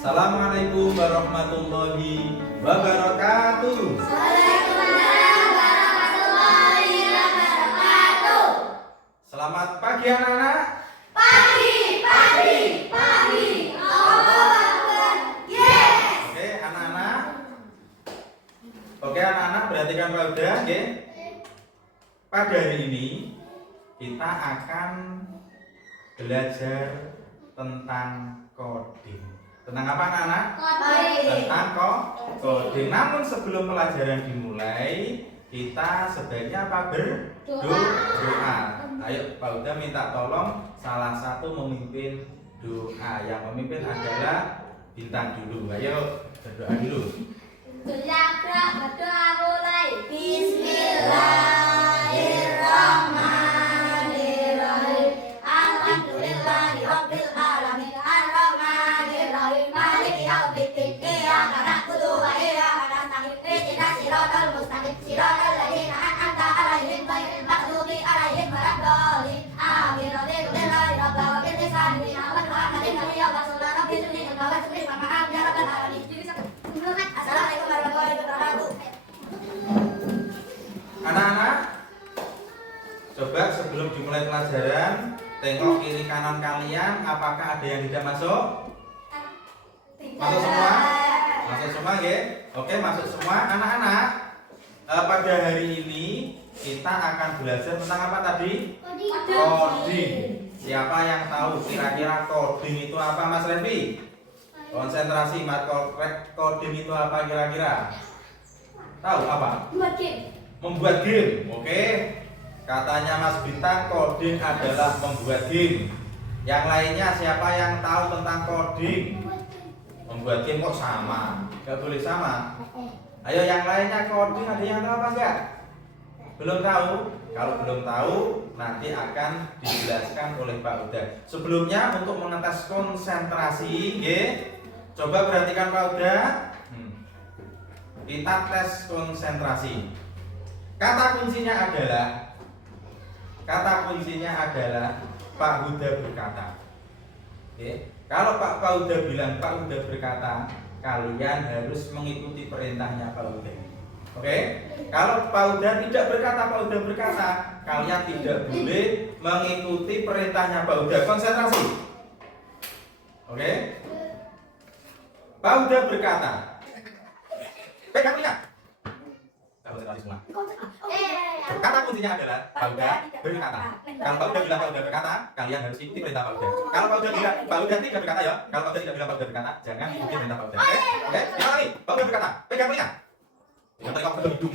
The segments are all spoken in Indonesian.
Assalamualaikum warahmatullahi wabarakatuh. Waalaikumsalam warahmatullahi wabarakatuh. Selamat pagi anak-anak. Pagi. Allahu Akbar. Yes. Oke anak-anak, perhatikan pada ya. Pada hari ini kita akan belajar tentang coding. Tentang apa anak-anak? Coding. Tentang coding. Namun sebelum pelajaran dimulai, kita sebaiknya apa? Berdoa. Ayo Pak Uda minta tolong salah satu memimpin doa. Yang memimpin adalah Bintang dulu. Ayo berdoa dulu. Berdoa mulai. Bismillahirrahmanirrahim. Alhamdulillahirabbil alamin. Arrahmanirrahim. Maliki yaumiddin. Iyyaka na'budu wa iyyaka nasta'in. Ihdinas siratal mustaqim. Siratal ladzina an'amta 'alaihim ghairil maghdubi 'alaihim waladdallin. Amin. Alhamdulillahi rabbil alamin. Bismillahirrahmanirrahim. Muhammadin nabiyyu rasulullah. Rabbil alamin. Wa sallim wa ma'am ya rabbal alamin. Assalamualaikum warahmatullahi wabarakatuh. Anak-anak, coba sebelum dimulai pelajaran, tengok kiri kanan kalian, apakah ada yang tidak masuk? Masuk semua? Masuk semua ya? Oke, masuk semua. Anak-anak, pada hari ini kita akan belajar tentang apa tadi? Coding. Siapa yang tahu kira-kira coding itu apa, Mas Revi? Konsentrasi, coding itu apa kira-kira? Tahu apa? Membuat game. Oke. Katanya Mas Bintang, coding adalah membuat game. Yang lainnya siapa yang tahu tentang coding? Membuat game kok sama? Gak boleh sama. Ayo yang lainnya coding ada yang tahu apa enggak? Belum tahu? Kalau belum tahu nanti akan dijelaskan oleh Pak Uda. Sebelumnya untuk mengetes konsentrasi, coba perhatikan Pak Uda. Kita tes konsentrasi. Kata kuncinya adalah Pak Huda berkata. Kalau Pak Huda bilang Pak Huda berkata, kalian harus mengikuti perintahnya Pak Huda. Oke? Kalau Pak Huda tidak berkata, Pak Huda berkata, kalian tidak boleh mengikuti perintahnya Pak Huda. Konsentrasi. Oke? Pak Huda berkata. Pegang telinga. Konsentrasi semua. Kata kuncinya adalah Pak Huda berkata. Kalau Pak Huda bilang Pak Huda berkata, kalian harus ikuti perintah Pak Huda. Kalau Pak Huda bilang Pak Huda tidak berkata ya, kalau Pak Huda tidak bilang Pak Huda berkata, jangan ikuti perintah Pak Huda. Oke? Yang lagi, Pak Huda berkata, pegang telinga. Pegang telinga, pegang hidung.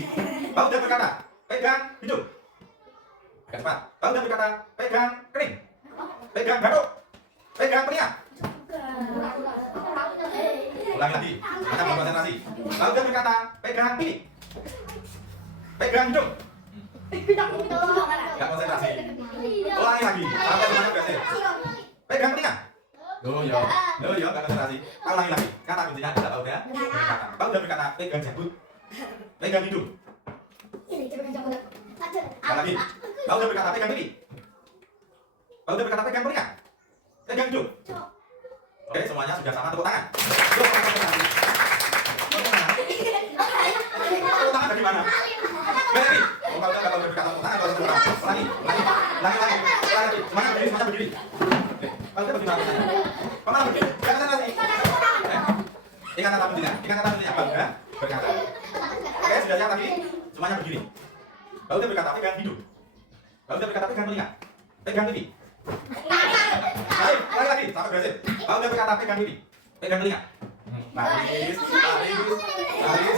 Pak Huda berkata, pegang hidung. Agak cepat. Pak Huda berkata, pegang kening. Pegang batuk. Pegang telinga. Ulangi lagi. Kita belum konsentrasi. Pak Huda berkata, pegang pipi. Pegang hidung. Enggak konsentrasi. Ulangi lagi. Sampai semuanya berhasil. Pegang telinga. Loh ya, enggak konsentrasi. Ulangi lagi. Kata kuncinya adalah Pak Huda berkata. Pak Huda berkata, pegang janggut. Pegang hidung. Ulangi lagi. Pak Huda berkata, pegang pipi. Pak Huda berkata, pegang telinga. Pegang hidung. Oke, semuanya sudah sama, tepuk tangan. Tepuk tangan bagaimana? Berarti, Pak Huda berkata tepuk tangan kalau tepuk tangan. Ulangi. Semuanya berdiri. Pak Huda bagaimana? Kemana berdiri? Jangan konsentrasi. Ingat kata kuncinya. Pak Huda berkata. Oke, sudah siap lagi? Semuanya berdiri. Pak Huda berkata, pegang hidung. Pak Huda berkata, pegang telinga. Pegang pipi. Lagi, sampai berhasil. Pak Huda berkata, pegang pipi. Pegang telinga. Baris.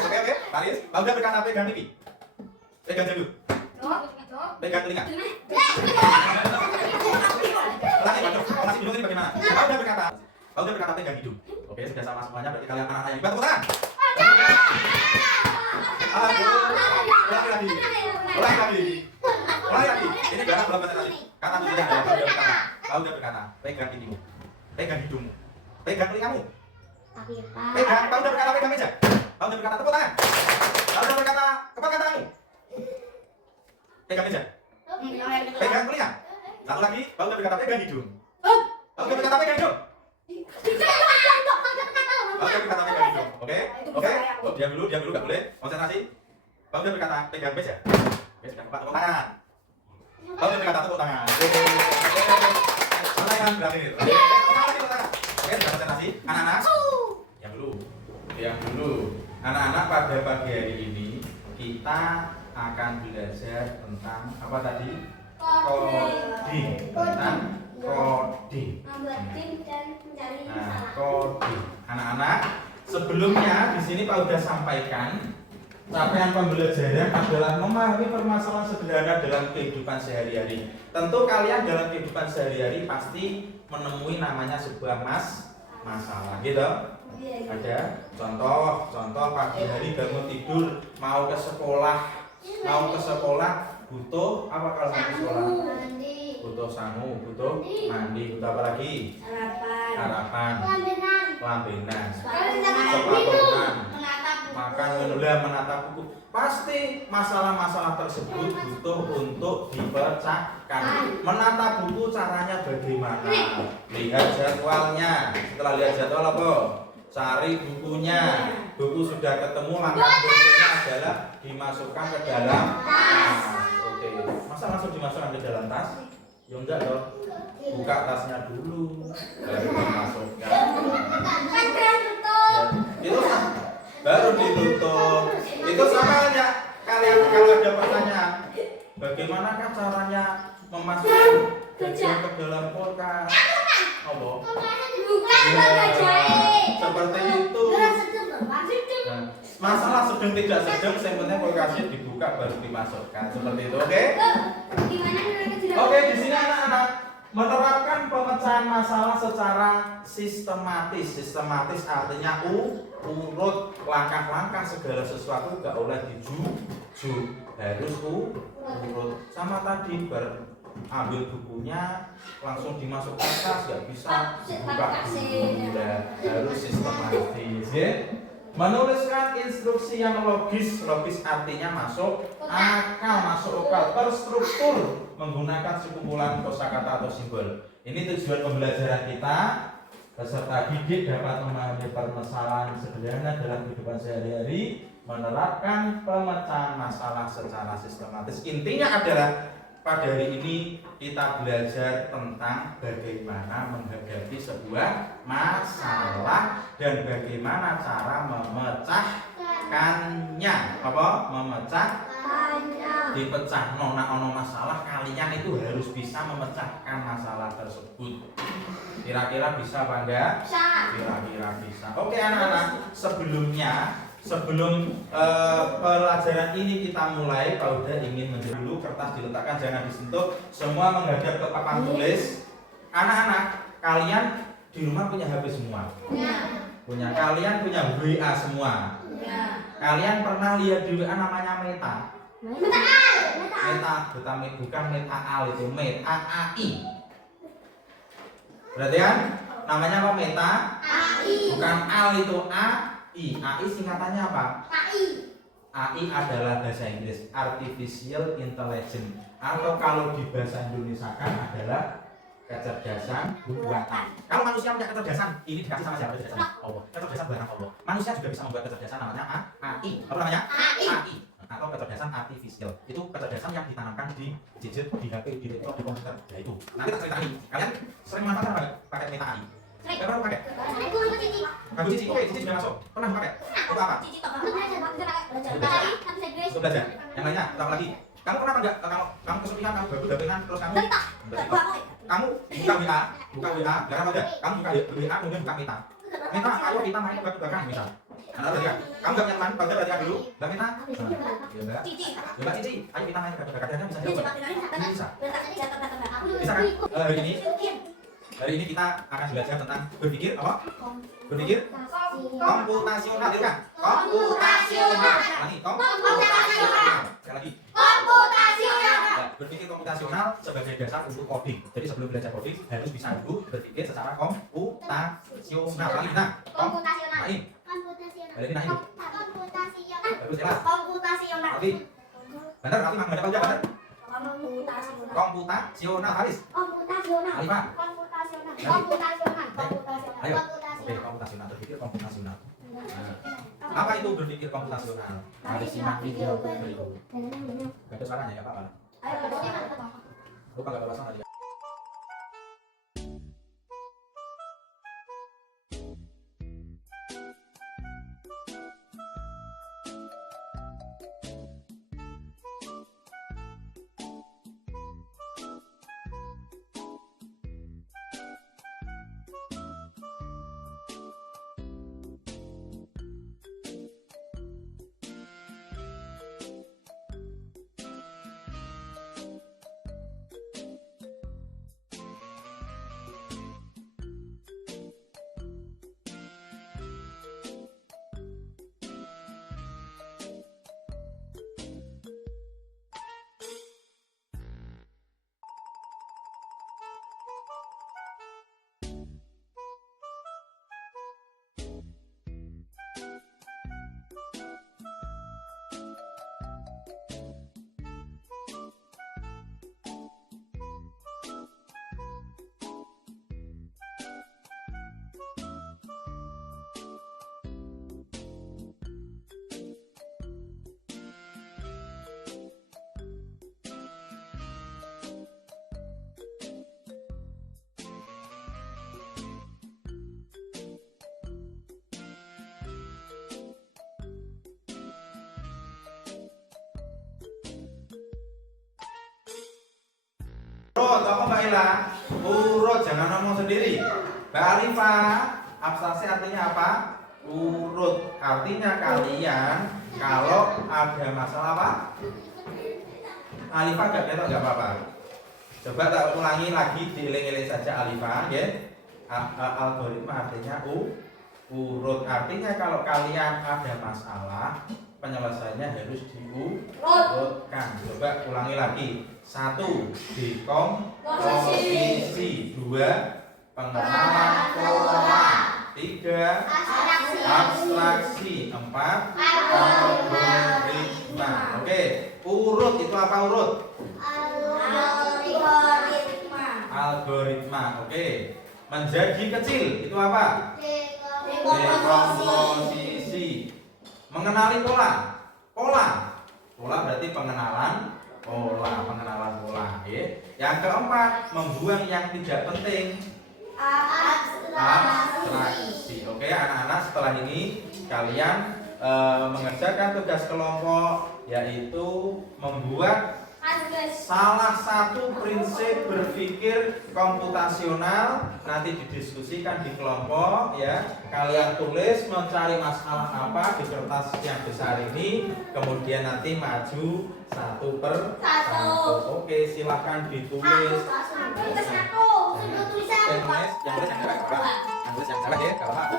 Oke. Baris. Pak Huda berkata, pegang pipi. Pegang janggut. Pegang telinga. Lagi, masih bingung ini bagaimana? Pak Huda berkata, pegang hidung. Oke, sudah sama semuanya. Berarti kalian anak-anak yang hebat. Tepuk tangan. Ulangi lagi. Ini belakang belum konsentrasi. Kata kuncinya adalah Pak Huda berkata, pegang pipimu, pegang hidungmu, pegang telingamu. Pegang. Pak Huda berkata, pegang meja. Pak Huda berkata, tepuk tangan. Pak Huda berkata, kepalkan tanganmu. Pegang meja. Pegang telinga. Satu lagi, Pak Huda berkata, pegang hidung. Pak Huda berkata, pegang hidung. Oke, berkata pegang hidung. Oke? Oke? Oh, diam dulu, nggak boleh. Konsentrasi. Bang udah berkata pegang base ya? Oke, sekarang Pak tepuk tangan. Bang udah berkata tepuk tangan. Mana yang berakhir? Oke, sudah konsentrasi. Anak-anak. Diam dulu. Anak-anak, pada pagi hari ini kita akan belajar tentang apa tadi? Coding. Tentang coding. Membuat tim dan mencari Nah, masalah. coding. Anak-anak, sebelumnya di sini Pak udah sampaikan capaian pembelajaran adalah memahami permasalahan sederhana dalam kehidupan sehari-hari. Tentu kalian dalam kehidupan sehari-hari pasti menemui namanya sebuah masalah, gitu. Ada contoh pagi hari bangun tidur mau ke sekolah butuh apa kalau mau ke sekolah? Butuh sangu, butuh mandi, butuh apa lagi? Sarapan, kelambenan, sepatuan, makan, minum, menatap buku. Pasti masalah-masalah tersebut butuh untuk dipecahkan. Menatap buku caranya bagaimana? Lihat jadwalnya. Setelah lihat jadwal apa? Cari bukunya. Buku sudah ketemu, langkah berikutnya adalah dimasukkan ke dalam tas. Oke. Masa langsung dimasukkan ke dalam tas? Ya enggak dong. Buka tasnya dulu, baru dimasukkan. Itu baru ditutup. Itu sama aja. Kalian kalau ada pertanyaan, bagaimanakah caranya memasukkan gajah ke dalam kulkas? Apa? Seperti itu. Nah, masalah sedang tidak sedang, yang penting kulkasnya dibuka baru dimasukkan. Seperti itu, oke? Oke, di sini anak-anak menerapkan pemecahan masalah secara sistematis. Sistematis artinya urut langkah-langkah segala sesuatu gak oleh dijuk, harus urut. Sama tadi ambil bukunya langsung dimasukkan tas, gak bisa dibuka dulu, harus sistematis. Ya? Menuliskan instruksi yang logis artinya masuk akal, terstruktur menggunakan sekumpulan kosakata atau simbol. Ini tujuan pembelajaran kita. Peserta didik dapat memahami permasalahan sederhana dalam kehidupan sehari-hari, menerapkan pemecahan masalah secara sistematis. Intinya adalah pada hari ini kita belajar tentang bagaimana menghadapi sebuah masalah dan bagaimana cara memecahkannya. Apa? Dipecah. Nah, ono masalah, kalian itu harus bisa memecahkan masalah tersebut. Kira-kira bisa apa enggak? Kira-kira bisa. Oke anak-anak, sebelum pelajaran ini kita mulai, Pak Uda ingin menjadi dulu kertas diletakkan, jangan disentuh, semua menghadap ke papan tulis. Anak-anak, kalian di rumah punya HP semua? Punya. Kalian punya WA semua? Kalian pernah lihat di WA namanya Meta? Bukan Meta Al, itu Meta AI. Berarti kan namanya apa? Meta AI. Bukan Al, itu AI. AI singkatannya apa? AI adalah bahasa Inggris, Artificial Intelligence, atau kalau di bahasa Indonesia kan adalah kecerdasan buatan. Kalau manusia punya kecerdasan, ini dikasih sama siapa? Kecerdasan Allah. Kecerdasan barang Allah. Manusia juga bisa membuat kecerdasan, namanya AI. Apa namanya? AI. Atau kecerdasan artifisial. Itu kecerdasan yang ditanamkan di gadget, di HP, di laptop, di komputer. Ya itu. Nanti tak ceritain. Kalian sering memanfaatkan apa? Pakai Meta AI. Pernah pakai? Ganggu Cici. Oke, Cici juga masuk. Pernah pakai? Itu apa? Itu belajar. Yang lainnya, apa lagi? Kamu pernah enggak kalau kamu kesulitan, kamu gabung-gabungan terus kamu buka WA, garam aja. Kamu buka WA kemudian buka Meta. Meta, ayo kita main tebak-tebakan misal. Nah, berarti kan? Kamu enggak punya teman, baca berarti dulu. Mbak Meta. Nah, ya Mbak Cici, ayo kita main tebak-tebakan. Bisa jawab. Bisa. Bisa kan? Hari ini kita akan belajar tentang berpikir apa? Berpikir komputasional, itu kan? Komputasional. Lagi, komputasional. Sekali lagi. Komputasional. Berpikir komputasional sebagai dasar untuk coding. Jadi sebelum belajar coding harus bisa dulu berpikir secara komputasional. Lagi, nah. Komputasional. Ini. Balik nah ini. Komputasional. Bagus jelas. Komputasional. Nanti. Benar, nanti mana aja benar? Komputasional. Komputasional, Haris. Komputasional. Alifah. Komputasional. Komputasional. Ayo. Oke, komputasional, berpikir komputasional. Nah, apa itu berpikir komputasional? Mari simak video berikut. Gak ada suaranya ya Pak? Lupa gak bawa suara dia. Urut apa Mbak Ila? Urut, jangan ngomong sendiri. Mbak Alifah, abstraksi artinya apa? Urut, artinya kalian kalau ada masalah apa? Alifah gak betul gak apa-apa. Coba tak ulangi lagi, dieling-eling saja Alifah, ya. Algoritma artinya urut, artinya kalau kalian ada masalah, penyelesaiannya harus diurutkan. Coba ulangi lagi. 1. Dekomposisi. 2. Pengenalan pola. 3. Abstraksi. 4. Algoritma. Oke, urut itu apa urut? Algoritma. Oke. Menjadi kecil itu apa? Dekomposisi. Mengenali pola. Pola berarti pengenalan pola, ya. Yang keempat, membuang yang tidak penting. Abstraksi. Oke, anak-anak, setelah ini kalian mengerjakan tugas kelompok, yaitu membuat salah satu prinsip berpikir komputasional. Nanti didiskusikan di kelompok, ya. Kalian tulis mencari masalah apa di kertas yang besar ini, kemudian nanti maju satu per satu. Oke, silahkan ditulis. Yang tulis yang salah ya, kalau Pak.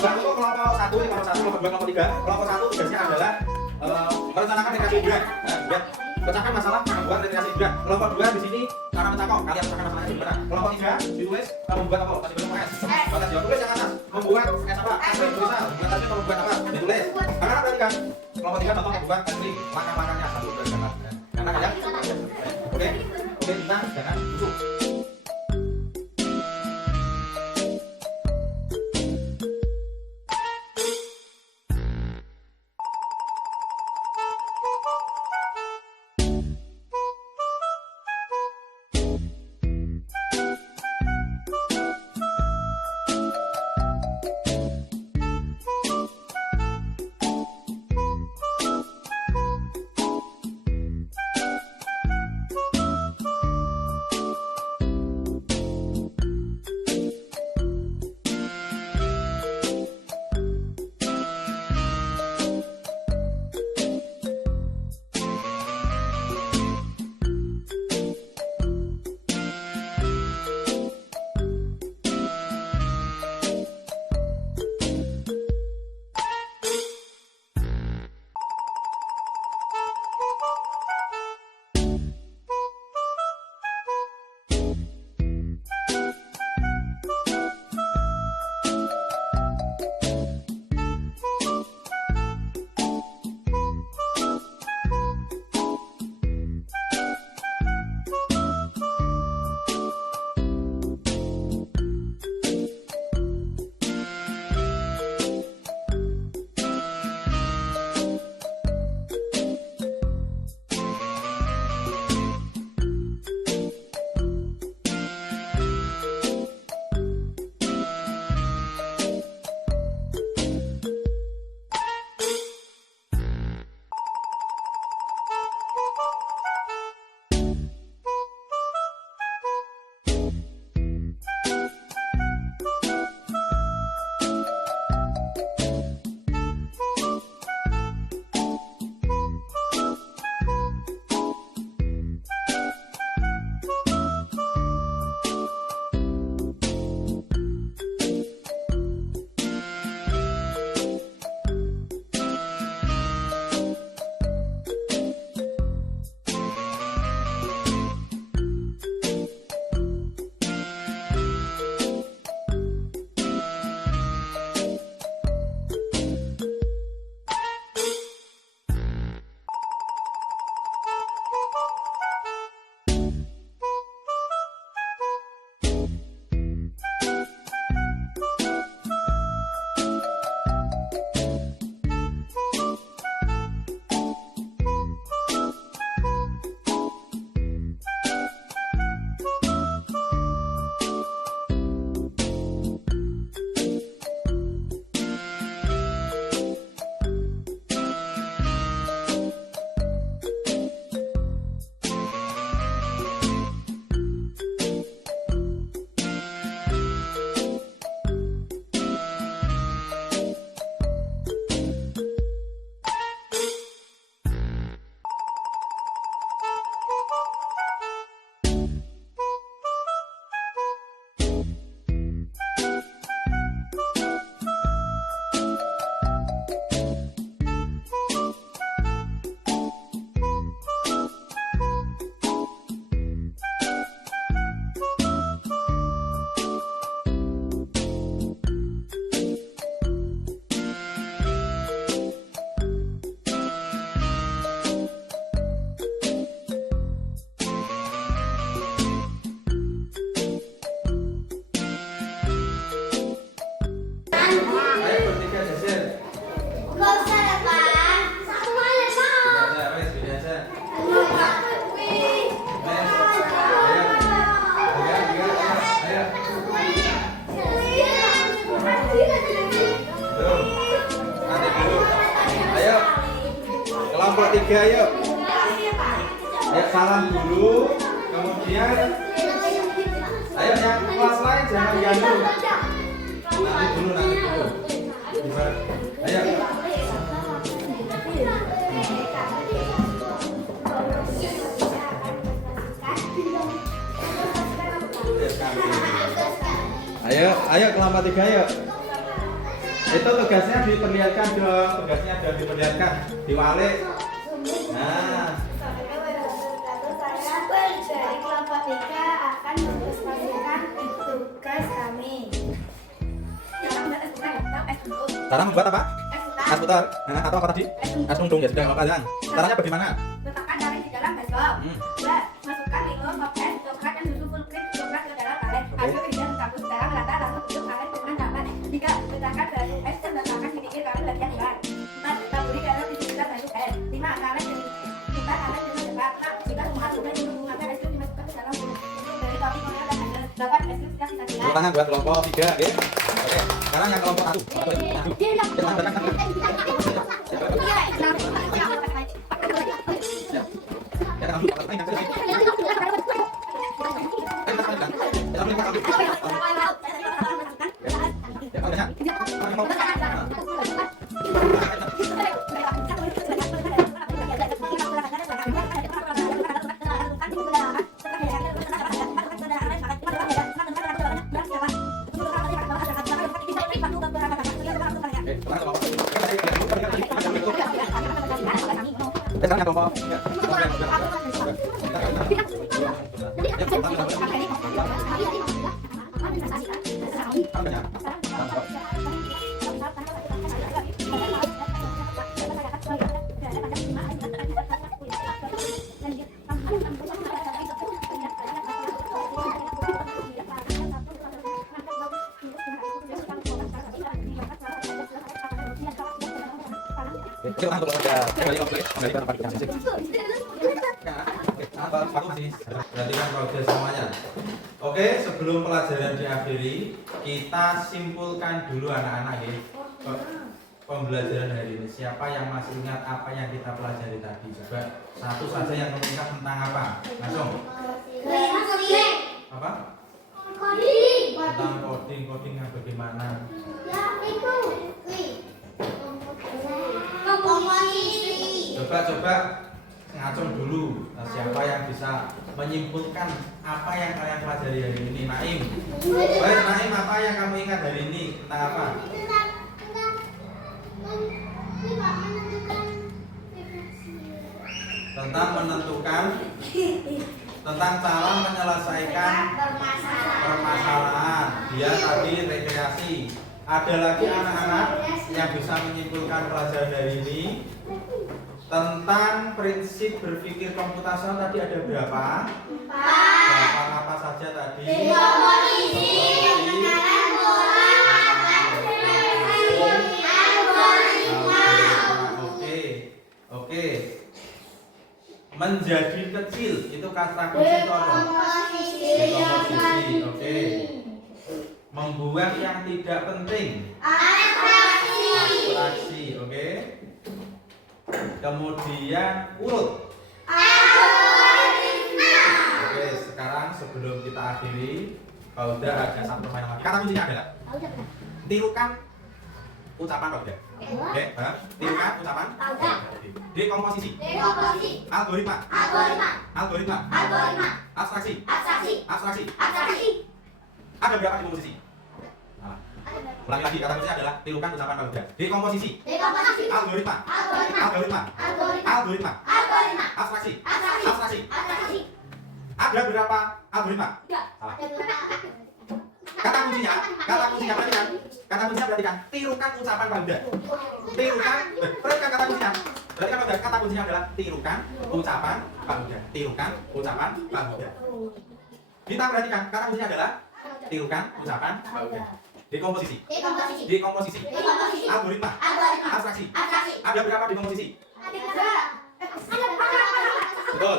Kelompok 1 ini kelompok 1, kelompok 2, kelompok 3. Kelompok 1 tugasnya adalah merencanakan rekreasi hiburan. Pecahkan masalah membuat rekreasi hiburan. Kelompok 2 di sini cara mencakok, kalian pecahkan masalahnya gimana. Kelompok 3 ditulis membuat apa? Tadi belum S. Batas jawab tulis yang atas. Membuat S apa? Asli tulisan. Batasnya membuat apa? Ditulis. Karena tadi kan kelompok 3 contoh membuat asli langkah-langkahnya satu berjalan. Karena kalian oke, kita jangan duduk. tiga, ayo. Ayo salam dulu. Kemudian, ayo yang kelas lain jangan ganggu. Nanti dulu. Gimana? Ayo. Ayo kelompok 3 ayo. Itu tugasnya diperlihatkan dong, tugasnya ada diperlihatkan, diwalik. Nah, dari kelompok 3 akan mempresentasikan tugas kami. sekarang membuat apa? Es putar. Nah, atau apa tadi? Es undung ya sudah nggak apa-apa. Caranya bagaimana? Letakkan tali di dalam baskom. Dua, masukkan minum, hop es, coklat dan susu full cream coklat ke dalam tali. Aduk hingga mencampur secara merata lalu tutup tali dengan rapat. Tiga, letakkan batu es dan letakkan sedikit tali bagian luar. Empat, taburi garam di sekitar batu es. Lima, tarik kita tarik dengan cepat. Jika semua sudah mengumpulkan es krim dimasukkan ke dalam bulu. Dari topi korea dan hasil. Delapan, es krim sudah bisa Tepuk dibuat. tangan buat kelompok 3, oke? Oke. Sekarang yang kelompok 1. Sekarang yang kelompok perhatikan progres semuanya. Oke, sebelum pelajaran diakhiri, kita simpulkan dulu anak-anak ya. Pembelajaran hari ini. Siapa yang masih ingat apa yang kita pelajari tadi? Coba satu saja yang mengingat tentang apa? Langsung. Apa? Tentang coding yang bagaimana? Coba ngacung dulu. Nah, siapa yang bisa menyimpulkan apa yang kalian pelajari hari ini? Naim. Baik, Naim, apa yang kamu ingat hari ini tentang apa? Tentang menentukan, tentang cara menyelesaikan permasalahan. Dia tadi rekreasi. Ada lagi anak-anak yang bisa menyimpulkan pelajaran hari ini? Tentang prinsip berpikir komputasional tadi ada berapa? Berapa apa saja tadi? Oke. Menjadi kecil itu kata kunci itu apa? Dekomposisi. Oke. Membuang yang tidak penting. Abstraksi. Oke. Kemudian urut. Oke, sekarang sebelum kita akhiri, Pak Uda ada satu permainan lagi. Kata kuncinya adalah tirukan ucapan Pak Uda. Oke, tirukan ucapan Pak Uda. Dekomposisi. Algoritma. Abstraksi. Ada berapa dekomposisi? Ulangi lagi, kata kuncinya adalah tirukan ucapan Pak Uda. Dekomposisi. Algoritma. Abstraksi. Ada berapa algoritma? Salah. Kata kuncinya perhatikan. Kata kuncinya perhatikan. Tirukan ucapan Pak Uda. Perhatikan kata kuncinya. Perhatikan Pak Uda. Kata kuncinya adalah tirukan ucapan Pak Uda. Tirukan ucapan Pak Uda. Kita perhatikan. Kata kuncinya adalah tirukan ucapan Pak Uda. Dekomposisi. Algoritma. Abstraksi. Ada berapa dekomposisi? Betul.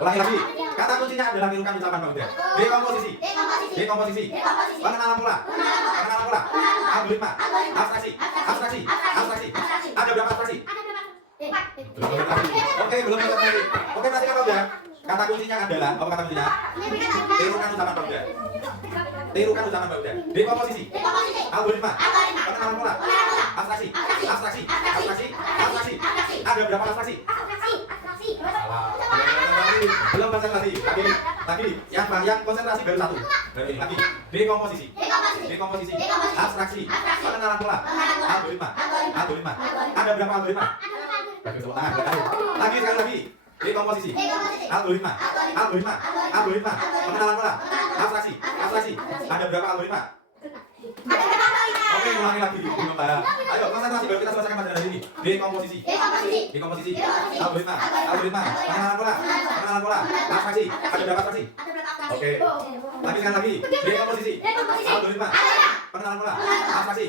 Ulangi lagi. Kata kuncinya adalah tirukan ucapan Pak Uda. Dekomposisi. Pengenalan pola. Algoritma. Abstraksi. Ada berapa abstraksi? Belum lagi. Oke, belum lagi. Oke, perhatikan Pak Uda. Kata kuncinya adalah, apa kata kuncinya? Tirukan ucapan Pak Uda. Tirukan ucapan Pak Uda. Dekomposisi. Algoritma. Pengenalan pola. Abstraksi. Ada berapa abstraksi? Salah. Belum konsentrasi. Lagi. Yang konsentrasi baru satu. Baru ini lagi. Dekomposisi. Abstraksi. Pengenalan pola. Algoritma. Ada berapa algoritma? Lagi tepuk tangan, nggak tahu. Lagi sekali lagi. Dekomposisi. Algoritma. Pengenalan pola. Abstraksi. Ada berapa algoritma? Oke, ulangi lagi. Belum paham. Ayo konsentrasi baru kita selesaikan pelajaran ini. Dekomposisi. Algoritma. Pengenalan pola. Abstraksi. Ada berapa abstraksi? Oke. Lagi sekali lagi. Dekomposisi. Algoritma. Pengenalan pola. Abstraksi.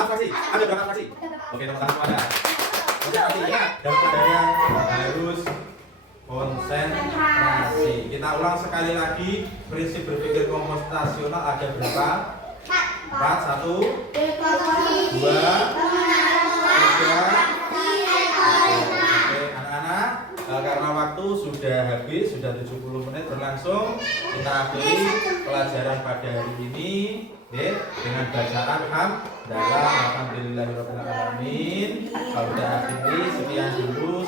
Ada berapa abstraksi? Oke, teman-teman semuanya. Ingat, dalam pelajaran harus konsentrasi. Kita ulang sekali lagi. Prinsip berpikir kompostasional ada berapa? 4, 1, 2, 3. Oke, anak-anak, karena waktu sudah habis, sudah 70 menit berlangsung, kita akhiri pelajaran pada hari ini dengan bacaan hamdalah alhamdulillahirabbil alamin. Kalau sudah akhiri, sekian dulu.